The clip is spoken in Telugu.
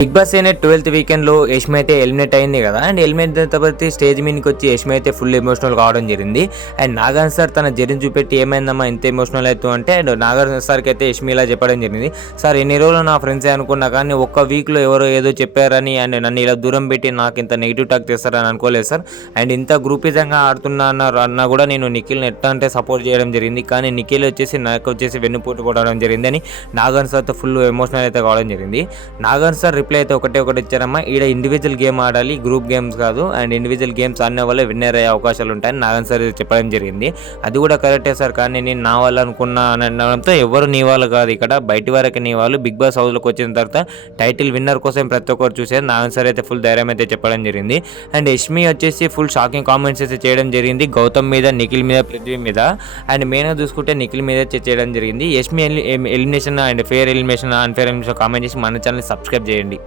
బిగ్ బాస్ అయిన 12th వీకెండ్లో యష్మి అయితే ఎలిమినేట్ అయింది కదా. అండ్ ఎలిమినేట్ అయిన తర్వాత స్టేజ్ మీదకి వచ్చి యష్మి అయితే ఫుల్ ఎమోషనల్ కావడం జరిగింది. అండ్ నాగార్జున సార్ తన జర్నీ చూపెట్టి ఏమైందమ్మా ఇంత ఎమోషనల్ అవుతావు అంటే, అండ్ నాగార్జున సార్కి అయితే యష్మి ఇలా చెప్పడం జరిగింది. సార్ ఎన్ని రోజులు నా ఫ్రెండ్సే అనుకున్నా కానీ ఒక్క వీక్లో ఎవరో ఏదో చెప్పారని అండ్ నన్ను ఇలా దూరం పెట్టి నాకు ఇంత నెగిటివ్ టాక్ చేస్తారని అనుకోలేదు సార్. అండ్ ఇంత గ్రూపిజంగా ఆడుతున్నా అన్నా కూడా నేను నిఖిల్ని ఎట్లా అంటే సపోర్ట్ చేయడం జరిగింది. కానీ నిఖిల్ వచ్చేసి నాకు వచ్చేసి వెన్నుపోటు కొట్టడం జరిగింది అని నాగార్జున సార్తో ఫుల్ ఎమోషనల్ అయితే కావడం జరిగింది. నాగార్జున సార్ రిప్లై అయితే ఒకటి ఇచ్చారమ్మా, ఈడ ఇండివిజువల్ గేమ్ ఆడాలి, గ్రూప్ గేమ్స్ కాదు. అండ్ ఇండివిజువల్ గేమ్స్ ఆడిన వల్ల విన్నర్ అయ్యే అవకాశాలు ఉంటాయని నాగన్ సార్ చెప్పడం జరిగింది. అది కూడా కరెక్టే సార్, కానీ నేను నా వాళ్ళు అనుకున్నా అనడంతో ఎవరు నీ వాళ్ళు కాదు, ఇక్కడ బయటి వరకు నీ వాళ్ళు. బిగ్ బాస్ హౌస్లోకి వచ్చిన తర్వాత టైటిల్ విన్నర్ కోసం ప్రతి ఒక్కరు చూసేది. నాగన్ సార్ అయితే ఫుల్ ధైర్యం అయితే చెప్పడం జరిగింది. అండ్ యష్మి వచ్చేసి ఫుల్ షాకింగ్ కామెంట్స్ అయితే చేయడం జరిగింది గౌతమ్ మీద, నిఖిల్ మీద, పృథ్వీ మీద. అండ్ మెయిన్గా చూసుకుంటే నిఖిల్ మీద చేయడం జరిగింది. Yashmi elimination and fair elimination, unfair elimination comment చేసి మన ఛానల్ సబ్స్క్రైబ్ చేయండి.